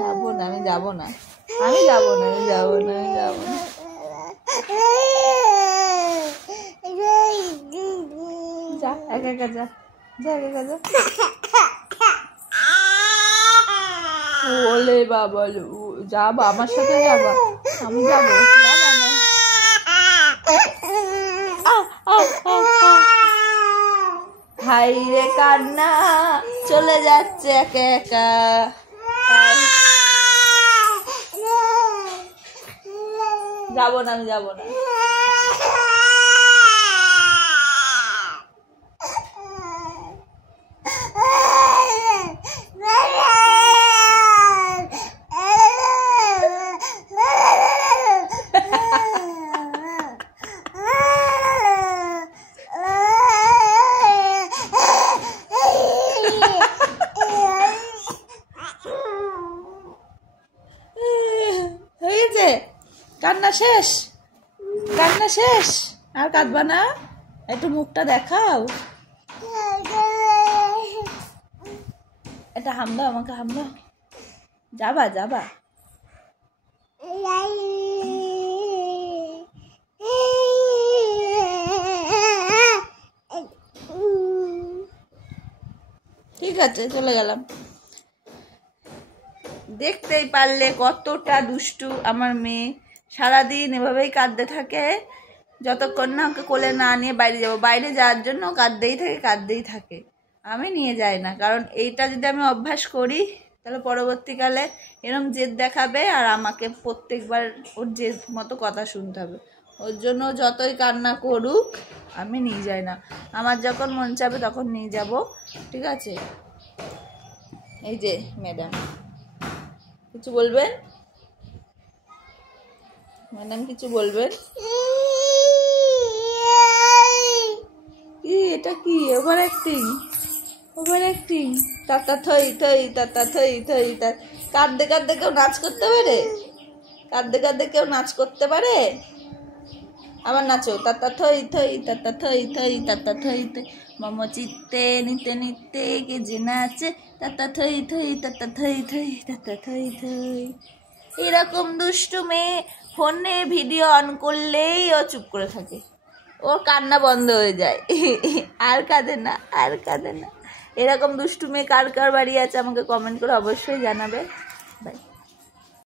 যাবো না, আমি যাবো না, আমি যাবো না, আমি যাবো না, আমি যাবো না। যা একা একা যা, যা একা একা যা। ওলে বাবা, যাবা আমার সাথে যাবা? আমি যাবো, যাবা না। হাই রে কান্না চলে যাচ্ছে একা একা। যাবো না, আমি যাবো না। হয়েছে কান্না শেষ, কান্না শেষ, আর কাঁদবা না? একটু মুখটা দেখাও, এটা হামলা, আমাকে হামলা। যাবা যাবা? ঠিক আছে, চলে গেলাম। দেখতেই পারলে কতটা দুষ্টু আমার মেয়ে, সারাদিন এভাবেই কাঁদতে থাকে যতক্ষণ না ওকে কোলে না নিয়ে বাইরে যাবো। বাইরে যাওয়ার জন্য কাঁদতেই থাকে, কাঁদতেই থাকে। আমি নিয়ে যাই না, কারণ এইটা যদি আমি অভ্যাস করি তাহলে পরবর্তীকালে এরকম জেদ দেখাবে আর আমাকে প্রত্যেকবার ওর জেদ মতো কথা শুনতে হবে। ওর জন্য যতই কান্না করুক আমি নিয়ে যাই না। আমার যখন মন চাবে তখন নিয়ে যাব, ঠিক আছে? এই যে ম্যাডাম, কিছু বলবেন? ম্যাডাম কিছু বলবেন? কি এটা, কি ওভার অ্যাক্টিং? Over acting. তাতা থই থই, তাতা থই থই। কাঁদতে কাঁদতে কেউ নাচ করতে পারে? কাঁদতে কাঁদতে কেউ নাচ করতে পারে? আবার নাচো, তাতা থই থই, তাতা থই থই, তাতা থই থই। মম চিত্তে নিতে নিতে কে যে নাচে, তাতা থই থই, তাতা থই থই, তাতা থই থই। এরকম দুষ্টু মেয়ে ফোনে ভিডিও অন করলেই ও চুপ করে থাকে, ওর কান্না বন্ধ হয়ে যায়, আর কাঁদে না, আর কাঁদে না। এরকম দুষ্টু মেয়ে কার কার বাড়ি আছে আমাকে কমেন্ট করে অবশ্যই জানাবে।